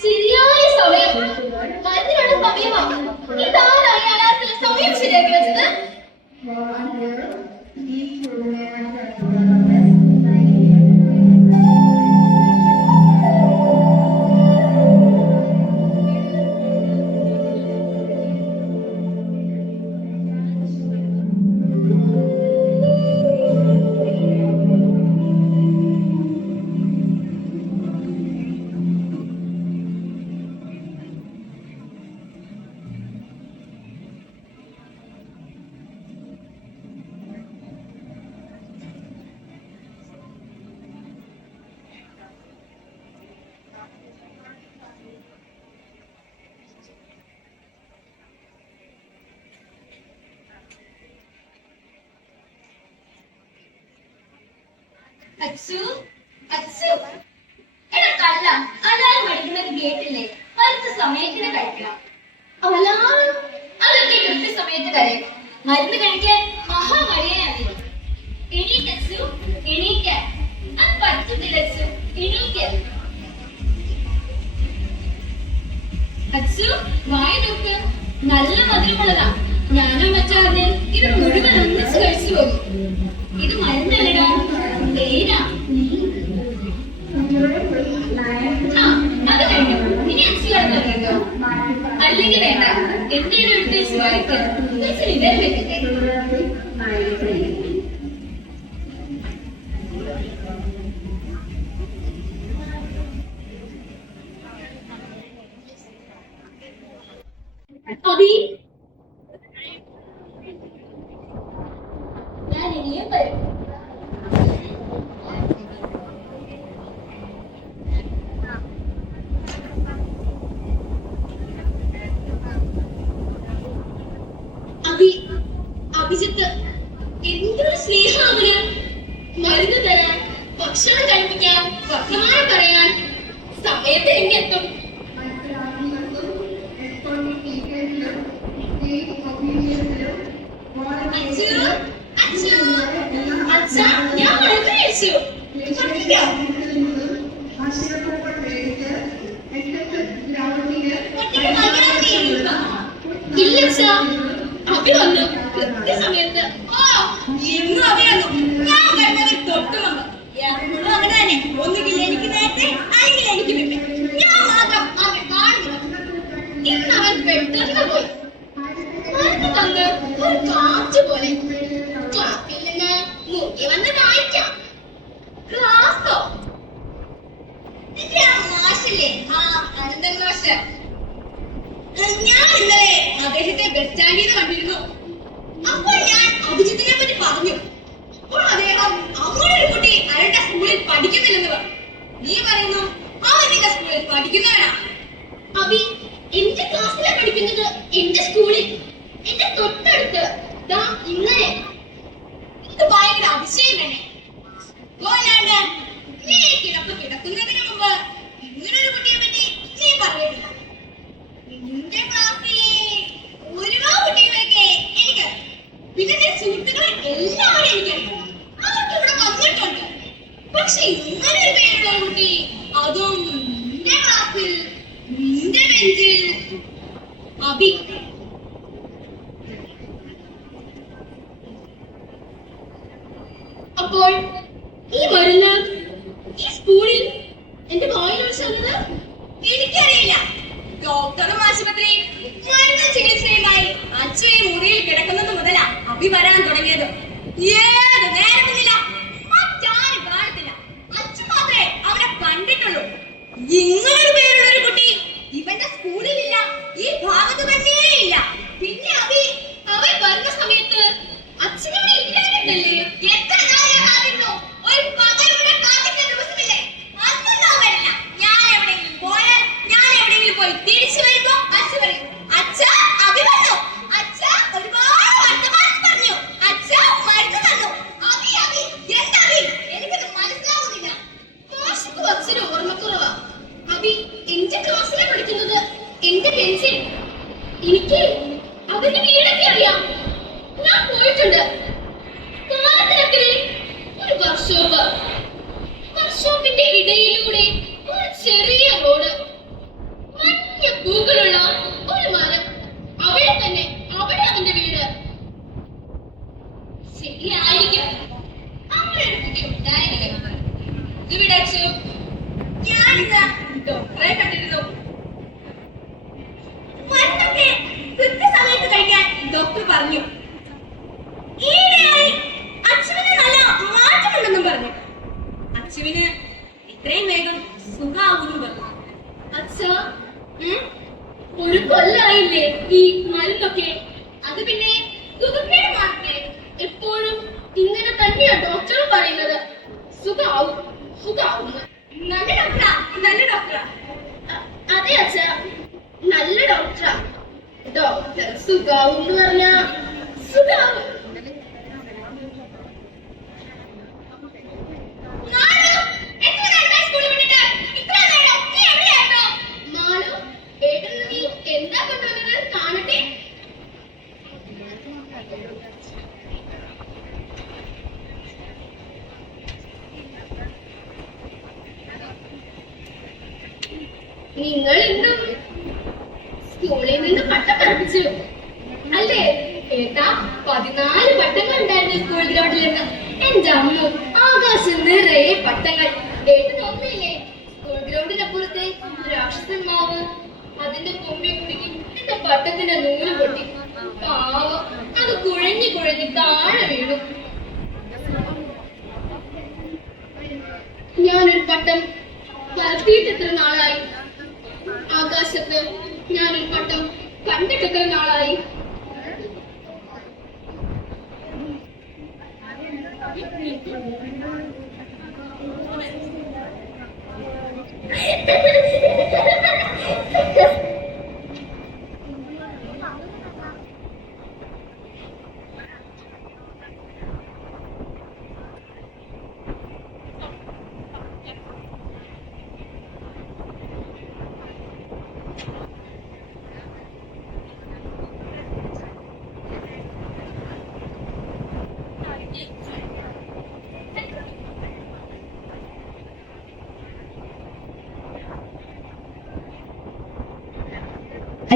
ശരിയായ സമയം മരുന്നിനുള്ള സമയമാണ്. ഇതാരാണ് സമയം ശരിയാക്കി വെച്ചത്? അച്ചു അച്ചു എടാ കള്ള അലാറം അടിക്കുന്നത് കേട്ടില്ലേ? അടുത്ത സമയത്തിന് കഴിക്കണം. അലാറം അതൊക്കെ കൃത്യസമയത്ത് കഴിയും. മരുന്ന് കഴിക്കാൻ മഹാമടിയാണ്. എണീക്ക് അച്ചു, എണീക്ക. അത് പറ്റുന്നില്ല അച്ചു, എണീക്ക. അച്ചു വായ നോക്ക്, നല്ല മധുരമുള്ളതാ. ഞാനോ മറ്റാതെ ഇത് മുഴുവൻ ഒന്നിച്ച് കഴിച്ചു പോകും. ഇത് മരുന്നല്ലടാ, തേനാ. അത് കഴിഞ്ഞു. ഇനി അച്ചു കിടന്നോ? അല്ലെങ്കിൽ വേണ്ട, എന്തെങ്കിലും എടുത്ത് വായിക്കാൻ ഇതേ പറ്റില്ലേ? അബി, ഞാൻ ഇനിയും വരും. അഭിജിത്ത് എന്തൊരു സ്നേഹമാണ്. മരുന്ന് തരാൻ, ഭക്ഷണം കഴിപ്പിക്കാൻ, വർത്തമാനം പറയാൻ സമയത്ത് എങ്ങെത്തും. ഞാൻ മരുന്ന് കഴിച്ചു. ഇല്ല അഭി വന്നു കൃത്യസമയത്ത്. ഇന്നും അഭിനന്ദു. ഞാൻ കഴിഞ്ഞത് തൊട്ട് വന്നു. എപ്പോഴും അങ്ങനെ തന്നെ. ഒന്നുകിൽ എനിക്ക് നേരത്തെ, അല്ലെങ്കിൽ എനിക്ക് പിന്നെ. ഞാൻ മാത്രം അവൻ കാണുന്നില്ല. ഇന്ന് അവൻ പെട്ടെന്ന് പോയി. മരുന്ന് തന്ന് ഒരു കാറ്റ് പോലെ. ക്ലാസ്സിൽ നിന്ന് മുക്കി വന്ന് വായിക്കാം. ക്ലാസ്സോ? നിന്റെ ആ മാഷല്ലേ, ആ അനന്തൻ മാഷ്. ഞാൻ ഇന്നലെ അദ്ദേഹത്തെ ബസ് സ്റ്റാൻഡിൽ നിന്ന് കണ്ടിരുന്നു. അപ്പോൾ ഞാൻ അഭിജിത്തിനെ പറ്റി പറഞ്ഞു. അപ്പോൾ അദ്ദേഹം അങ്ങോട്ടൊരു കുട്ടി അയാളുടെ സ്കൂളിൽ പഠിക്കുന്നില്ലെന്ന് പറഞ്ഞു. നീ പറയുന്നു അവൻ നിന്റെ സ്കൂളിൽ പഠിക്കുന്നവനാ. അഭി എന്റെ ക്ലാസ്സിലാണ് പഠിക്കുന്നത്. എന്റെ സ്കൂളിൽ, എന്റെ തൊട്ടടുത്ത്. ഇന്നലെ ഇത് ഭയങ്കര അതിശയം തന്നെ. നീ കിടപ്പ് കിടക്കുന്നതിന് മുമ്പ് ഇങ്ങനൊരു കുട്ടിയെ പറ്റി നീ പറഞ്ഞിട്ടില്ല. നിന്റെ ക്ലാസ്സിലെ ഒരുപാട് കുട്ടികളൊക്കെ എനിക്കറിയാം. പിന്നെ നിന്റെ സുഹൃത്തുക്കളെ എല്ലാവരും എനിക്കറിയാം. അവർക്ക് ഇവിടെ വന്നിട്ടുണ്ട്. പക്ഷെ ഇങ്ങനെ ഒരു പേരുള്ള ഒരു കുട്ടി, അതും നിന്റെ ക്ലാസ്സിൽ, നിന്റെ ബെഞ്ചിൽ. അഭി, അപ്പോൾ ഈ മരുന്ന് ഈ സ്കൂളിൽ എന്റെ വായിൽ ഒഴിച്ചത് എനിക്കറിയില്ല. ഡോക്ടറും ആശുപത്രി മരുന്ന് ചികിത്സയുമായി അച്ഛയെ മുറിയിൽ കിടക്കുന്നത് മുതലാ അഭി വരാൻ തുടങ്ങിയത്. ഏത് നേരമില്ല, മറ്റാരും കാണത്തില്ല. അച്ഛൻ മാത്രമേ അവനെ കണ്ടിട്ടുള്ളൂ. ഇങ്ങനൊരു പേരുള്ള ഒരു കുട്ടി ഇവന്റെ സ്കൂളിലില്ല, ഈ ഭാഗത്ത് തന്നെയില്ല. പിന്നെ അഭി അവൻ വരുന്ന സമയത്ത് അച്ഛനവിടെ ഇല്ലാതിട്ടല്ലേ? എത്ര നാളായിരുന്നു ഒരു പകയുടെ കാത്തിക്കുന്ന ദിവസമില്ലേ? അന്നൊന്നും അവരില്ല. ഞാൻ എവിടെയെങ്കിലും പോയാൽ, ഞാൻ എവിടെയെങ്കിലും പോയി തിരിച്ചു വരുമ്പോ അച്ഛൻ പറയും, അച്ഛാ അഭി വന്നു, അച്ഛാ ഒരുപാട് വർത്തമാനം പറഞ്ഞു, അച്ഛാ മരുന്ന് തന്നു. അഭി അഭി എന്താ അഭി? എനിക്കത് മനസ്സിലാവുന്നില്ല. കാശിക്ക് എന്റെ ക്ലാസ്സിലെ പഠിക്കുന്നത് എന്റെ പെൻസിൽ. എനിക്ക് അവന്റെ വീടൊക്കെ അറിയാം. ഞാൻ പോയിട്ടുണ്ട്. പാലത്തിനക്കരെ ഒരു വർക്ക്ഷോപ്പിന്റെ ഇടയിലൂടെ ഒരു ചെറിയ റോഡ്, മഞ്ഞ പൂക്കളുള്ള ഒരു മരം, അവിടെ തന്നെ, അവിടെ അവന്റെ വീട്. ശരിയായിരിക്കും, അങ്ങനെ ഒരു കുട്ടി ഉണ്ടായിരിക്കും. ഇവിടെ അച്ചു, ഞാനിതാ ഡോക്ടറെ കണ്ടിരുന്നു. മരുന്നൊക്കെ കൃത്യസമയത്ത് കഴിക്കാൻ ഡോക്ടർ പറഞ്ഞു. ഈയിടെയായി അച്ചുവിന് നല്ല മാറ്റമുണ്ടെന്നും പറഞ്ഞു. അച്ചുവിന് ഇത്രയും വേഗം സുഖാവുന്നു പറഞ്ഞു. അച്ഛാ, ഒരു കൊല്ലായില്ലേ ഈ മരുന്നൊക്കെ? അത് പിന്നെ സുഖക്കേട് മാറട്ടെ. എപ്പോഴും ഇങ്ങനെ തന്നെയാ ഡോക്ടർ പറയുന്നത്, സുഖാവും സുഖാവും. നല്ല ഡോക്ടറാ, നല്ല ഡോക്ടറാ. അതെ അച്ഛാ, നല്ല ഡോക്ടറാ. ഡോക്ടർ സുഖാവും എന്ന് പറഞ്ഞാ സുഖാവും. എന്താ കൊണ്ടുവന്നത്? കാണട്ടെ. നിങ്ങൾ ഇന്നും സ്കൂളിൽ നിന്ന് പട്ടം പറപ്പിച്ചു അല്ലേ? ഏട്ടാ, 14 പട്ടങ്ങൾ ഉണ്ടായിരുന്നു സ്കൂൾ ഗ്രൗണ്ടിൽ നിന്ന്. എന്റെ അമ്മ, ആകാശം നിറയെ പട്ടങ്ങൾ. ഏട്ടൻ ഓർമ്മയില്ലേ സ്കൂൾ ഗ്രൗണ്ടിനപ്പുറത്തെ രാക്ഷസൻ മാവ്? അതിന്റെ കൊമ്പി കുടുങ്ങി എന്റെ പട്ടത്തിന്റെ നൂല് പൊട്ടി. പാവം, അത് കുഴഞ്ഞു കുഴഞ്ഞ് താഴെ വീണു. ഞാനൊരു പട്ടം പറത്തിയിട്ട് എത്ര നാളായി? ആകാശത്ത് ഞാനൊരു പട്ടം കണ്ടിട്ട് എത്ര നാളായി?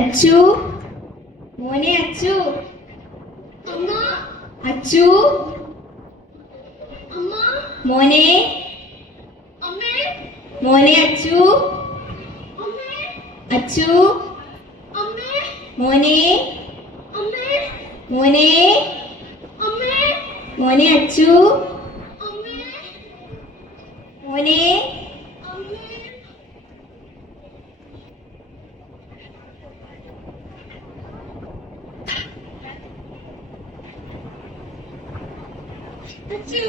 അച്ചു, മോനെ അച്ചു. അമ്മ, അച്ചു, അമ്മ, മോനെ, അമ്മേ, മോനെ അച്ചു, അമ്മേ, അച്ചു, അമ്മേ, മോനെ, അമ്മേ, മോനെ, അമ്മേ, മോനെ അച്ചു, അമ്മേ, മോനെ. അമ്മേ. അച്ചു,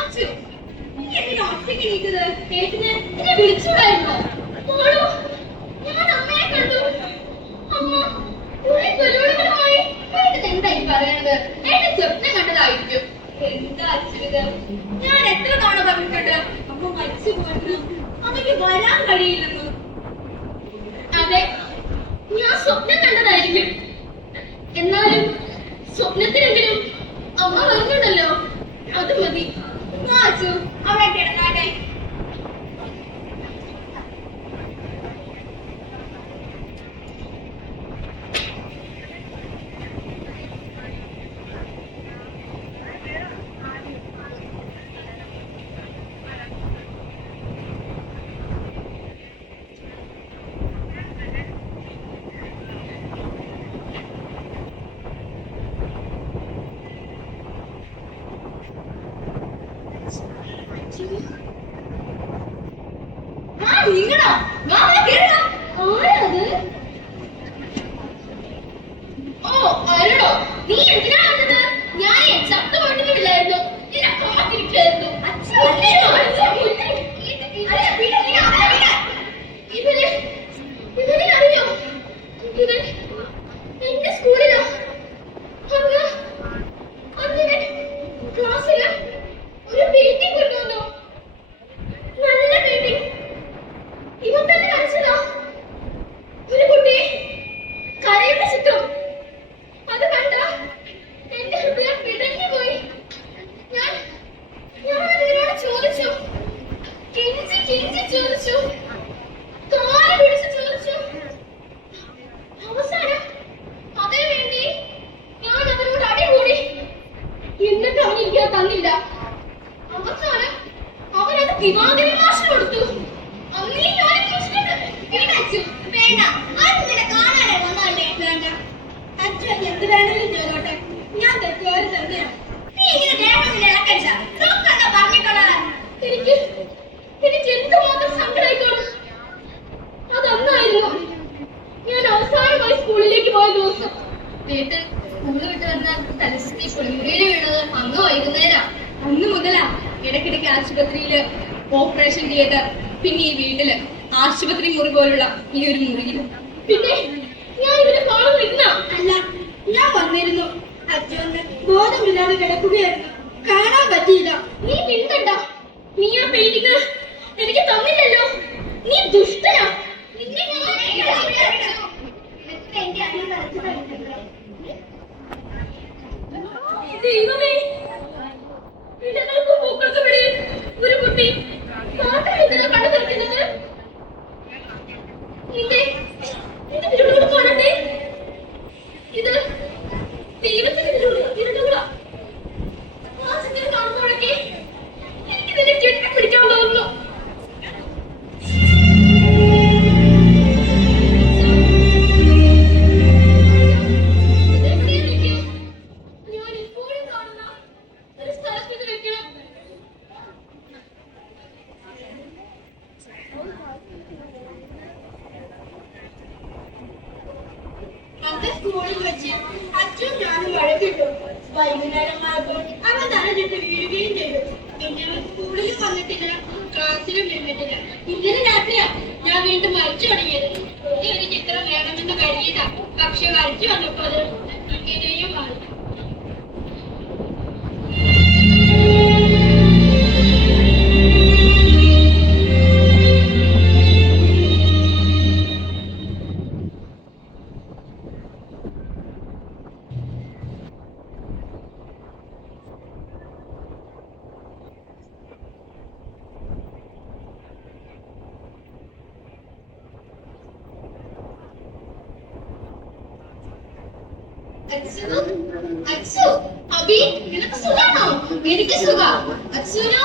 അച്ചു, നീ എന്തിനാ ഒറ്റയ്ക്ക് ഇരിക്കുന്നത്? ഏട്ടന് എന്നെ വിളിച്ചുകൂടായിരുന്നോ? മോളോ, ഞാൻ അമ്മയെ കണ്ടു. അമ്മ ഉള്ളിൽ കുരുവിളുകളുമായി. ഏട്ടൻ എന്തായി പറയണത്? ഏട്ടൻ സ്വപ്നം കണ്ടതായിരിക്കും. എന്താ അച്ഛനിത്? ഞാൻ എത്ര തവണ പറഞ്ഞിട്ടുണ്ട് അമ്മ മരിച്ചു പോയെന്ന്, അമ്മയ്ക്ക് വരാൻ കഴിയില്ലെന്ന്. അതെ, ഞാൻ സ്വപ്നം കണ്ടതായിരിക്കും. എന്നാലും സ്വപ്നത്തിനെങ്കിലും അമ്മ വരുന്നുണ്ടല്ലോ, അത് മതി. അച്ചു, അവിടെ കിടന്നാട്ടെ. നിങ്ങളോ? ആരത്? ഓ, അരുണോ, നീ എന്തിനാ വന്നത്? ഞാൻ ശബ്ദമായിട്ടുന്നില്ലായിരുന്നു, നിന്നെ കാത്തിരിക്കായിരുന്നു. ഇവരിനറിയോ? ഇവൻ എന്റെ സ്കൂളിലോ? അങ്ങനെ ക്ലാസ്സില് ഒരു പെയിന്റിംഗ് കൊണ്ടുവന്നു. നല്ല പെയിന്റിംഗ്. ഇവൻ തന്നെ വരച്ചതാ. എന്ത് വേണമെങ്കിലും ചെയ്തോട്ടെ. ഞാൻ തെറ്റുകാരി തന്നെയാണ്. നീ ഇങ്ങനെ ദേഹത്തിൽ ഇളക്കണ്ട. നോക്കണ്ട പറഞ്ഞിട്ടുള്ളത്. എനിക്ക് എനിക്ക് എന്തുമാത്രം സങ്കടമായിക്കോളും. അതന്നായിരുന്നു ഞാൻ അവസാനമായി സ്കൂളിലേക്ക് പോയ ദിവസം. വീട്ടിൽ സ്കൂള് വിട്ട് വന്ന തലശ്ശേരി കുളിമുറിയിൽ വീണത് അന്ന് വൈകുന്നേരം. അന്ന് മുതലാ ഇടയ്ക്കിടയ്ക്ക് ആശുപത്രിയില് ഓപ്പറേഷൻ തിയേറ്റർ, പിന്നെ ഈ വീട്ടില് ആശുപത്രി മുറി പോലുള്ള ഈ ഒരു മുറിയിലും. പിന്നെ ഞാൻ ഇവരെ കാണുന്നില്ല. അല്ല, ഞാൻ വന്നിരുന്നു. അച്ഛന് ബോധമില്ലാതെ കിടക്കുകയായിരുന്നു. കാണാൻ പറ്റിയില്ല. നീ മിണ്ടണ്ട. നീ ആ പെയിന്റിങ് എനിക്ക് തന്നില്ലല്ലോ. നീ ദുഷ്ടനാ. നിന്നെ ദൈവമേ, ഇടങ്ങൾക്ക് പൂക്കൾക്ക് വെളിയിൽ ഒരു കുട്ടി മാത്രം കണ്ടു നിൽക്കുന്നത്. നിന്റെ ഇരുളുകൾ കാണട്ടെ. ഇത് ദൈവത്തിന്റെ ഇരുളുകളാ. ആ ചിത്രം കാണുമ്പോഴൊക്കെ എനിക്ക് നിന്നെ കെട്ടിപ്പിടിക്കാൻ തോന്നുന്നു. ഞാൻ ഇപ്പോഴും കാണുന്ന ഒരു സ്ഥലത്ത് ഇത് വെക്കണം. അന്ന് സ്കൂളിൽ വെച്ച് അച്ഛൻ ഞാനും വഴക്കിട്ടു. വൈകുന്നേരമായപ്പോൾ അവൻ തലചുറ്റി വീഴുകയും ചെയ്തു. പിന്നെ സ്കൂളിൽ വന്നിട്ടില്ല, ക്ലാസ്സിലും ഇരുന്നിട്ടില്ല. ഇന്നലെ രാത്രിയാ ഞാൻ വീണ്ടും വരച്ചു തുടങ്ങിയത്. പുതിയ ഒരു ചിത്രം വേണമെന്ന് കരുതിയതാ. പക്ഷെ വരച്ചു വന്നപ്പോൾ അത് ഇങ്ങനെയും മാറി. അച്ഛു, അബി, നിനക്ക് സുഖാണോ? എനിക്ക് സുഖം. അച്ഛനോ?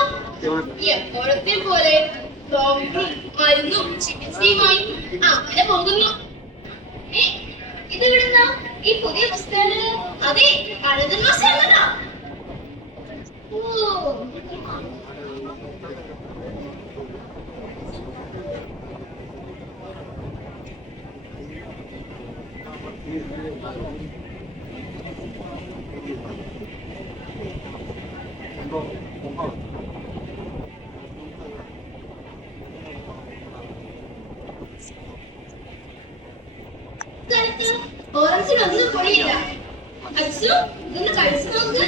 എപ്പോഴത്തെ പോലെ ഡോക്ടറും മരുന്നും ചികിത്സയുമായി അങ്ങനെ പോകുന്നു. ഇത് ഇവിടുന്ന ഈ പുതിയ പുസ്തകങ്ങള്? അതെ, അഴകൻ മാസമാണല്ലോ. ഓ, ഓറഞ്ചിനൊന്നും പൊടിയില്ല. അച്ഛു, ഇതൊന്ന് കഴിച്ചു നോക്ക്.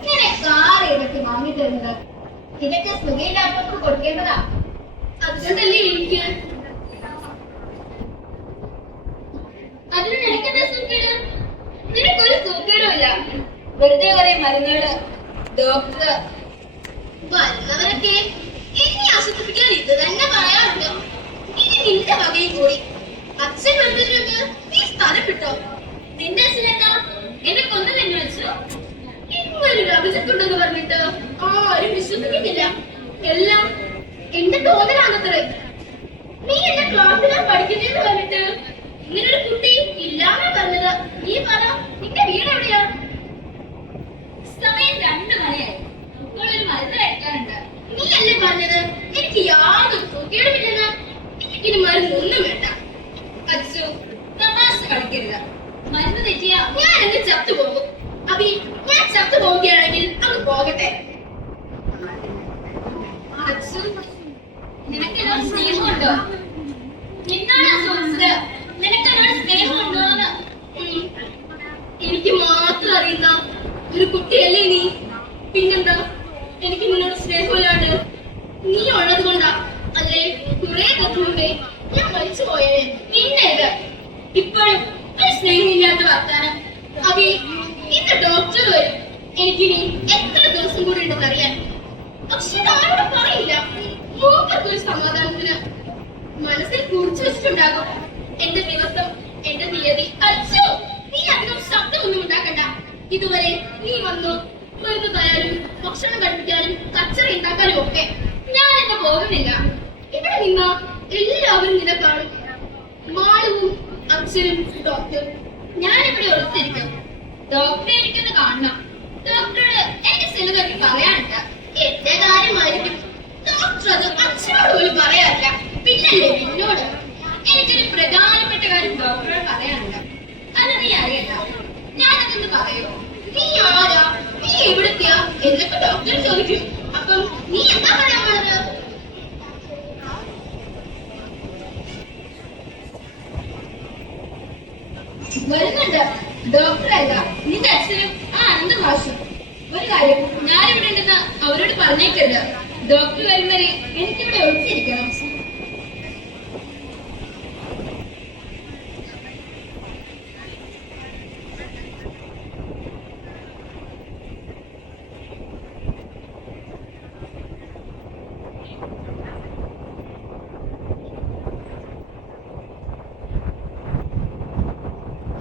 ഇങ്ങനെ കാറ് ഇതൊക്കെ വാങ്ങി തരുന്നത് ഇതൊക്കെ സുഖയില്ലാത്തവർക്ക് കൊടുക്കേണ്ടതാ. അതുകൊണ്ടല്ലേ എനിക്ക്. അതിന് നിനക്കെന്താ സൂക്കേട്? നിനക്കൊരു സൂക്കേടും ഇല്ല. വെറുതെ കുറെ മരുന്നുകള്, ഡോക്ടർ വരുന്നവരൊക്കെ എന്നെ ആശ്വസിപ്പിക്കാൻ ഇത് തന്നെ പറയാറുണ്ട്. ഇനി നിന്റെ വകയും കൂടി. അച്ഛൻ പറഞ്ഞിട്ട് നീ സ്ഥലം വിട്ടോ. നിന്റെ അച്ഛനെന്താ എന്നെ കൊന്നതെന്ന് വെച്ചു? ഇങ്ങനൊരു അഭിഷത്തുണ്ടെന്ന് പറഞ്ഞിട്ട് ആരും വിശ്വസിക്കുന്നില്ല. എല്ലാം എന്റെ തോന്നലാണത്രേ. നീ എന്റെ ക്ലാസ്സിലാ പഠിക്കുന്നതെന്ന് പറഞ്ഞിട്ട് ഇങ്ങനൊരു കുട്ടി ഇല്ലാന്നാ പറഞ്ഞത്. നീ പറ, നിന്റെ വീട് എവിടെയാ? സമയം 2 മണിയായി. ഇപ്പോൾ ഒരു മരുന്ന് കഴിക്കാനുണ്ട്. നീ അല്ലേ പറഞ്ഞത് എനിക്ക് യാതൊരു സുഖേടുമില്ലെന്ന്? എനിക്കിനി മരുന്നൊന്നും വേണ്ട. അച്ഛു, തമാശ കളിക്കരുത്. മരുന്ന് തെറ്റിയാ ഞാൻ എന്നെ ചത്തുപോകും. അബി, ഞാൻ ചത്തുപോവുകയാണെങ്കിൽ അത് പോകട്ടെ. അച്ഛു, നിനക്കെന്നോട് സ്നേഹമുണ്ടോ? നിന്നോടാ ചോദിച്ചത്. നിനക്കെന്നോട് സ്നേഹമുണ്ടോന്ന്? എനിക്ക് മാത്രം അറിയുന്ന ഒരു കുട്ടിയല്ലേ നീ. പിന്നെന്താ എനിക്ക് നിന്നോട് സ്നേഹമില്ലാണ്ട്? നീ ഉള്ളത് കൊണ്ടാ അല്ലേ കുറെ ദിവസം മുമ്പേ ഞാൻ മരിച്ചു പോയേ. പിന്നേത് ഇപ്പോഴും ഒരു സ്നേഹമില്ലാത്ത വർത്താനം. അബി, ഇന്ന് ഡോക്ടർ വരും. എനിക്കിനി എത്ര ദിവസം കൂടി ഉണ്ടെന്ന് അറിയാൻ. പക്ഷെ ആരോടും പറയില്ല. മൂപ്പർക്കൊരു സമാധാനത്തിന് മനസ്സിൽ കുറിച്ചു വെച്ചിട്ടുണ്ടാകും എന്റെ ദിവസം, എന്റെ തീയതി. അച്ഛോ, നീ അധികം ശബ്ദമൊന്നും ഉണ്ടാക്കണ്ട. ഇതുവരെ നീ വന്നു മരുന്ന് തരാനും ഭക്ഷണം കഴിപ്പിക്കാനും കച്ചറ ഉണ്ടാക്കാനും ഒക്കെ. ഞാൻ എന്നെ പോകുന്നില്ല. ഇവിടെ നിന്ന എല്ലാവരും നിന്നെ കാണും. മാളവും അച്ഛൻ ഡോക്ടർ ഞാനിവിടെ ഒളിച്ചിരിക്കും. ഡോക്ടറെ എനിക്കൊന്ന് കാണണം. ഡോക്ടറോട് എന്റെ സിനിമയ്ക്ക് പറയാനുണ്ട്. എന്റെ കാര്യമായിരിക്കും. ഡോക്ടർ അത് അച്ഛനോട് പോലും പറയാറില്ല, പിന്നല്ലേ എന്നോട്. എനിക്കൊരു പ്രധാനപ്പെട്ട കാര്യം ഡോക്ടറോട് പറയാനുണ്ട്. അത് നീ അറിയണ്ട. ഞാനതൊന്ന് പറയൂ. നീ ആരാ, നീ എവിടത്തെയാ എന്നൊക്കെ ഡോക്ടർ ചോദിക്കും. അപ്പം നീ എന്താ പറയാൻ പോണത്? വരുന്നുണ്ട്. ഡോക്ടറല്ല, നിന്റെ അച്ഛനും ആ അനന്ത മാഷും. ഒരു കാര്യം, ഞാനിവിടെ ഉണ്ടെന്ന് അവരോട് പറഞ്ഞേക്കരുത്. ഡോക്ടർ വരുന്നവരെ എനിക്കിവിടെ ഒളിച്ചിരിക്കണം.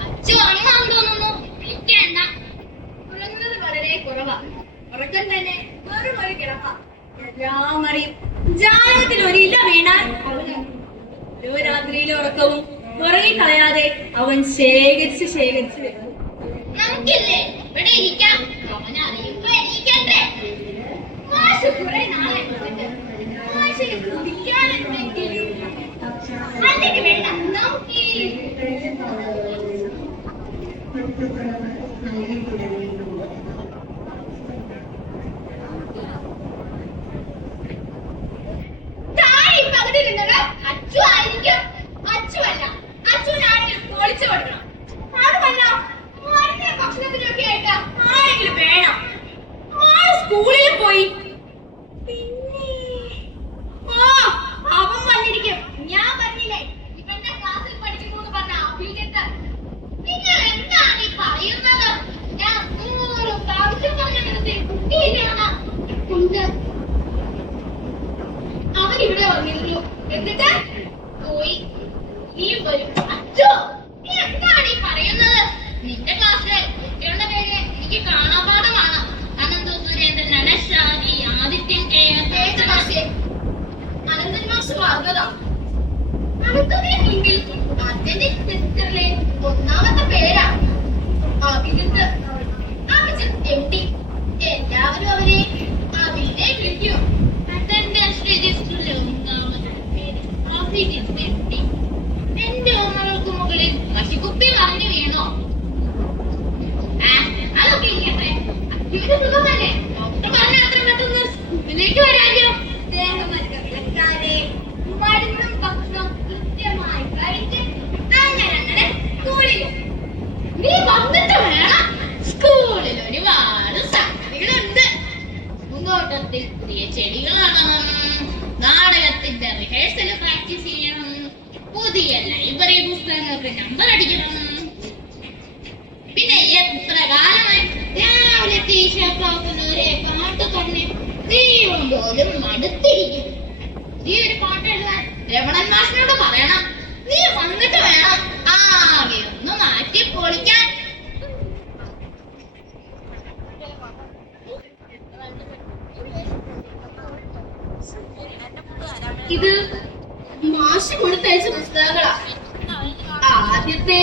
അച്ഛൻ വന്നാന്ന് തോന്നുന്നു. വിളിക്കണ്ട. ഉറങ്ങുന്നത് വളരെ കുറവാ. ഉറക്കം തന്നെ വെറും ഒരു കിടപ്പാ. എല്ലാം അറിയും. ജാലകത്തിൽ ഒരു ഇല വീണാൽ ഓരോ രാത്രിയിലെ ഉറക്കവും ഉറങ്ങിക്കളയാതെ അവൻ ശേഖരിച്ച് വരും. നമുക്കില്ലേ ഇവിടെ ഇരിക്കാം. അവൻ അറിയുമ്പോ എണീക്കണ്ടേ? മാഷ് കുറെ നാളെ മാഷിന് കുടിക്കാനെന്തെങ്കിലും അല്ലെങ്കിൽ വേണ്ട. നമുക്ക് അച്ചു ആയിരിക്കും. അച്ചുവല്ല, അച്ചുവിനാണെങ്കിൽ പൊളിച്ചു കൊടുക്കണം. അതുമല്ല ഭക്ഷണത്തിനൊക്കെ ആയിട്ട് ആരെങ്കിലും വേണം. സ്കൂളിൽ പോയി. പിന്നെ അവൻ വന്നിരിക്കും. ഞാൻ പറഞ്ഞില്ലേ ഇവന്റെ ക്ലാസ്സിൽ പഠിക്കുന്നു എന്ന് പറഞ്ഞ അഭിജിത്ത്. നിങ്ങൾ എന്താണ് ഈ പറയുന്നത്? ഞാൻ 3 പ്രാവശ്യം പറഞ്ഞ കുട്ടിയിലാണ് ഉണ്ട്. അവരിവിടെ വന്നിരുന്നു, എന്നിട്ട് പോയി. നീ വരും. അച്ഛോ, നീ എന്താണ് ഈ പറയുന്നത്? നിന്റെ ക്ലാസ്സിലെ കുട്ടികളുടെ പേര് എനിക്ക് കാണാപാഠമാണ്. അനന്ത സുരേന്ദ്രൻ, അനശ്രാവി, ആദിത്യൻ, അനന്തൻ മാഷ് പറഞ്ഞതാ. അടുത്തതിന് മുൻപിൽ അത്ലറ്റിക് സെക്ടറിലെ 1ാമത്തെ പേരാ അഭിജിത്ത്. അഭിജിത്ത് MD. എല്ലാവരും അവരെ അഭിനെ വിളിക്കും. എന്റെ ഓർമ്മകൾക്ക് മുകളിൽ മഷിക്കുപ്പി പറഞ്ഞു വീണോ? അതൊക്കെ ഇരിക്കട്ടെ. അച്ഛന്റെ സുഖമല്ലേ? ഡോക്ടർ പറഞ്ഞ അത്ര പെട്ടെന്ന് സ്കൂളിലേക്ക് വരാമോ? വിലക്കാതെ മരുന്നും ഭക്ഷണം കൃത്യമായി കഴിച്ച് അങ്ങനെ സ്കൂളിൽ നീ വന്നിട്ട് വേണം. സ്കൂളിൽ ഒരുപാട് സംഗതികളുണ്ട്. പൂന്തോട്ടത്തിൽ പുതിയ ചെടികൾ നടണം, നാടകത്തിന്റെ റിഹേഴ്സൽ പ്രാക്ടീസ് ചെയ്യണം, പുതിയ ലൈബ്രറി പുസ്തകങ്ങൾക്ക് നമ്പർ അടിക്കണം. പിന്നെ എത്ര കാലമായി രാവിലെ ടീഷർട്ടാക്കുന്നവരെ പാട്ട് തന്നെ ദൈവം പോലും മടുത്തിരിക്കും. നീ ഒരു പാട്ട് എഴുതാൻ രമണൻ മാഷിനോട് പറയണം. നീ വന്നിട്ട് വേണം ആകെ ഒന്ന് മാറ്റി പൊളിക്കാൻ. ഇത് മാഷ് കൊടുത്തയച്ച പുസ്തകങ്ങളാ. ആദ്യത്തെ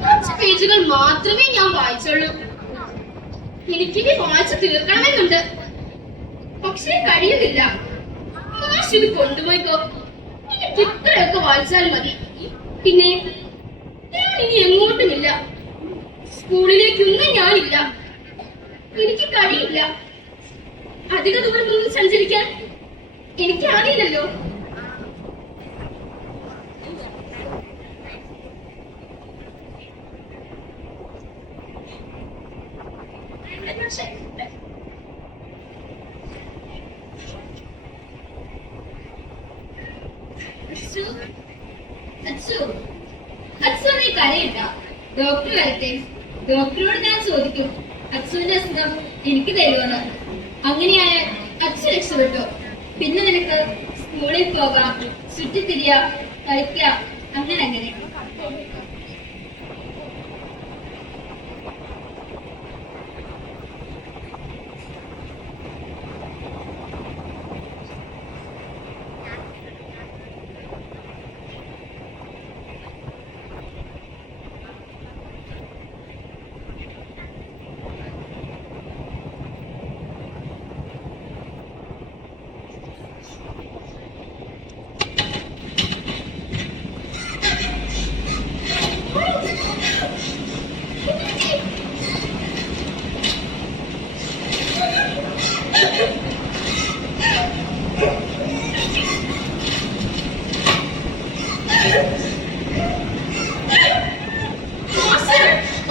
കുറച്ച് പേജുകൾ മാത്രമേ ഞാൻ വായിച്ചുള്ളൂ. എനിക്കിനി വായിച്ചു തീർക്കണമെന്നുണ്ട്, പക്ഷേ കഴിയുന്നില്ല. മാഷ് ഇത് കൊണ്ടുപോയിക്കോ. എനിക്ക് ഇത്രയൊക്കെ വായിച്ചാൽ മതി. പിന്നെ ഞാൻ ഇനി എങ്ങോട്ടുമില്ല. സ്കൂളിലേക്കൊന്നും ഞാനില്ല. എനിക്ക് കഴിയില്ല അധിക ദൂരത്തൊന്നും സഞ്ചരിക്കാൻ. എനിക്കറിയില്ലല്ലോ. നീ കരയില്ല. ഡോക്ടർ വരട്ടെ. ഡോക്ടറോട് ഞാൻ ചോദിക്കും അച്ഛന്റെ അസുഖം എനിക്ക് തരുമെന്ന്. അങ്ങനെയായ അച്ഛൻ രക്ഷപ്പെട്ടു. പിന്നെ നിനക്ക് സ്കൂളിൽ പോകാം, ചുറ്റിത്തിരിയാ, കളിക്കാം, അങ്ങനെ.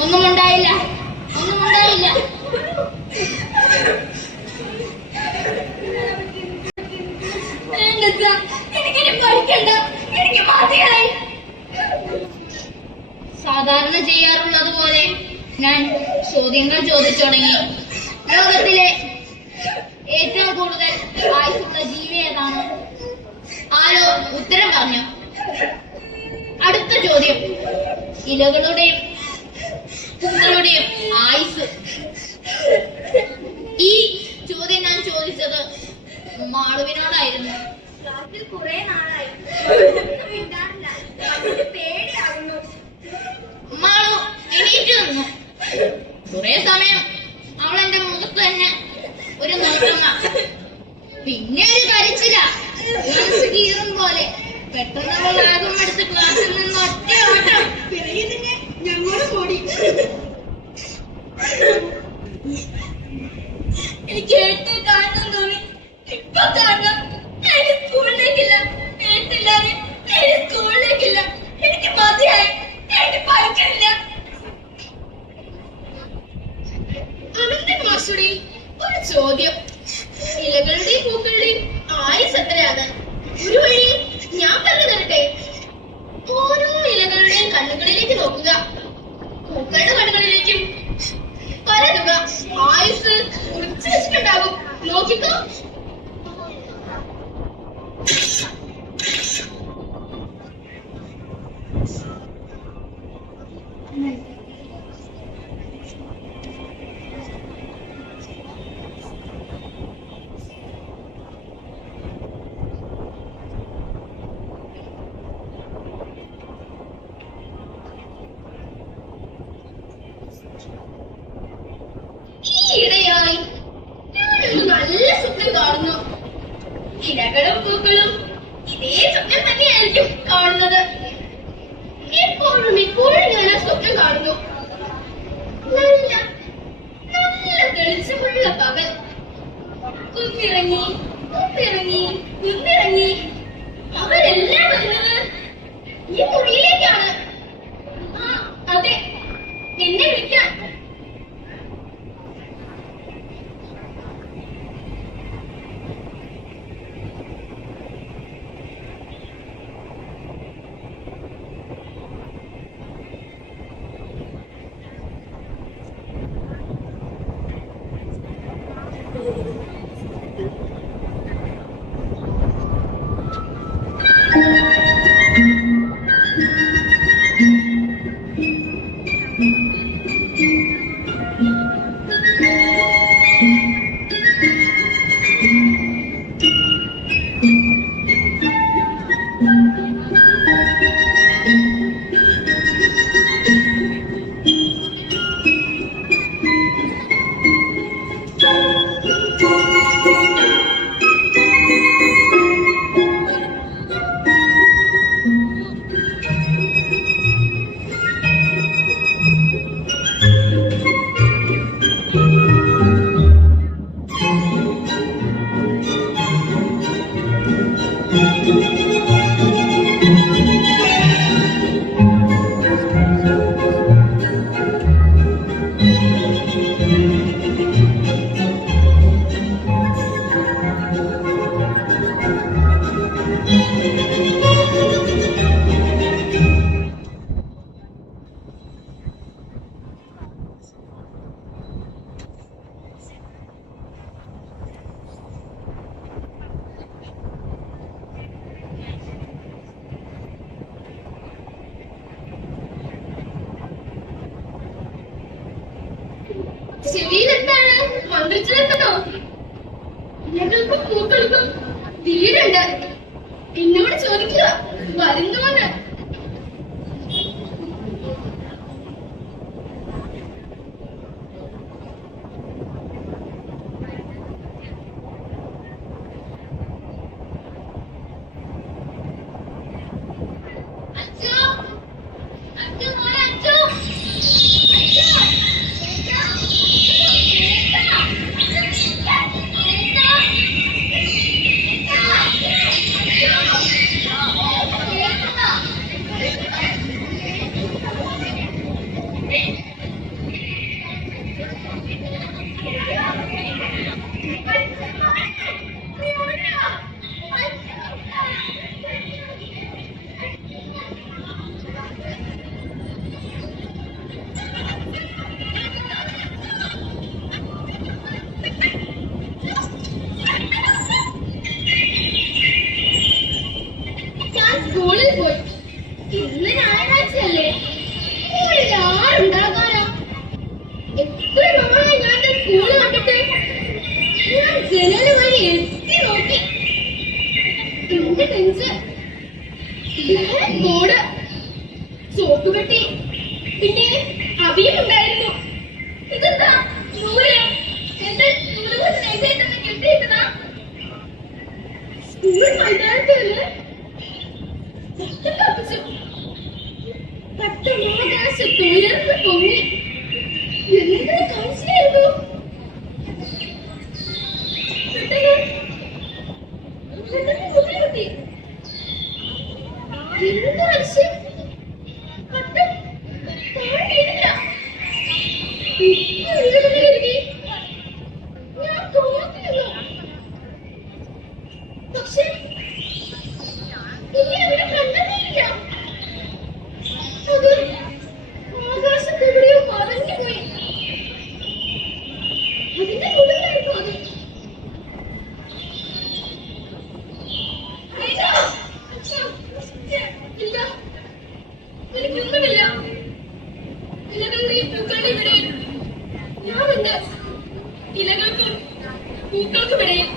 ഒന്നും ഉണ്ടായില്ല, ഒന്നും ഉണ്ടായില്ല. എനിക്കിനി പഠിക്കണ്ട, എനിക്ക് മതിയായി. സാധാരണ ചെയ്യാറുള്ളത് പോലെ ഞാൻ ചോദ്യങ്ങൾ ചോദിച്ചു തുടങ്ങി. ലോകത്തിലെ ഏറ്റവും കൂടുതൽ ആയുസ്സുള്ള ജീവി ഏതാണ്? ആരോ ഉത്തരം പറഞ്ഞു. അടുത്ത ചോദ്യം, ഇലകളുടെയും പൂക്കളുടെയും ആയുസ്. ഈ ചോദ്യം ഞാൻ ചോദിച്ചത് മാളുവിനോടായിരുന്നു. ക്ലാസ്സിൽ കുറെ നാളായി മിണ്ടാറില്ല, പേടിയാകുന്നു. മാളു എണീറ്റ് നിന്നു. കുറെ സമയം അവൾ എന്റെ മുഖത്ത് തന്നെ ഒരു നോട്ടമ്മ, പിന്നെ ഒരു കരച്ചില. മനസ്സ് കീറും പോലെ പെട്ടെന്ന് അവൾ ആകും എടുത്ത് ക്ലാസ്സിൽ നിന്ന് ഒറ്റ ഓട്ടം. പിറകെ തന്നെ ഞങ്ങളും ഓടി. എനിക്ക് ഏറ്റവും കാണണം തോന്നി. ഇപ്പൊ കാണണം. എനിക്ക് സ്കൂളിലേക്കില്ല, എഴുത്തില്ലാതെ എനിക്ക് സ്കൂളിലേക്കില്ല. എനിക്ക് മതിയായി, എനിക്ക് പഠിക്കില്ല. അനന്ത മാഷുടി ഒരു ചോദ്യം, ഇലകളുടെയും പൂക്കളുടെയും ആയുസ് എത്രയാണ്? ഒരു വഴി ഞാൻ പറഞ്ഞു തരട്ടെ. ഓരോ ഇലകളുടെയും കണ്ണുകളിലേക്ക് നോക്കുക, പൂക്കളുടെ കണ്ണുകളിലേക്കും പരതുക. ആയുസ് കുറിച്ച് വെച്ചിട്ടുണ്ടാകും, നോക്കിക്കോ. ഈയിടെയായി ഞാനൊരു നല്ല സ്വപ്നം കാണുന്നു. ഇലകളും പൂക്കളും ഇതേ സ്വപ്നം തന്നെയായിരിക്കും കാണുന്നത്. എപ്പോഴും ഞാൻ ആ സ്വപ്നം കാണുന്നു. നല്ല നല്ല തെളിച്ചമുള്ള പകൽ. കുന്നിറങ്ങി കുന്നിറങ്ങി കുന്നിറങ്ങി അവരെല്ലാം വരുന്നത് ഈ മുറിയിലേക്കാണ്. ആ അതെ, എന്നെ വിളിക്കാൻ. ചെവിയിലെത്താണ് മന്ത്രിച്ചിലെത്തണോ? ഇലകൾക്കും പൂക്കൾക്കും വീടുണ്ട്. എന്നോട് ചോദിക്കുക വരുന്നോന്ന്. അച്ഛോ അച്ഛോ അച്ഛോ അച്ഛോ സ്കൂളിൽ പോയി. ഇന്ന് ഞായറാഴ്ചയല്ലേ, സ്കൂളിൽ ആരുണ്ടാകാനാ? എത്ര നാളായി ഞാൻ എന്റെ സ്കൂള് കണ്ടിട്ട്. ഞാൻ ജനല് വഴി എത്തി നോക്കി. എന്റെ ബെഞ്ച്, ബോർഡ്, സോപ്പുപെട്ടി, പിന്നെ അവിയും ഉണ്ടായിരുന്നു. ഇതെന്താ നൂല്? എന്റെ നൂല് കൊണ്ട് നെയ്തായിട്ടൊന്ന് കെട്ടിയിട്ടതാ. സ്കൂൾ മൈതാനത്ത് നിന്ന് പട്ടം കത്തിച്ചു. പട്ടമാകാശത്ത് ഉയർന്ന് പൊങ്ങി. എന്തൊരു കാഴ്ചയായിരുന്നു! പെട്ടെന്ന് മുറി കിട്ടി. എന്ത് ആവശ്യം? പട്ടം താഴെ വീണില്ല. ഉയർന്നിരുന്നു. ഞാൻ തോന്നിയിരുന്നു. പക്ഷെ ഇനി അവിടെ കണ്ടതേയില്ല. അത് ആകാശത്തെവിടെയോ മറഞ്ഞുപോയി. അതിന്റെ മുകളിലായിരുന്നു അത്. ഇല്ല, എനിക്കൊന്നുമില്ല. ഇലകളുടെ പൂക്കളുടെ ഞാനുണ്ട്. ഇലകൾക്കും പൂക്കൾക്കും ഇടയിൽ.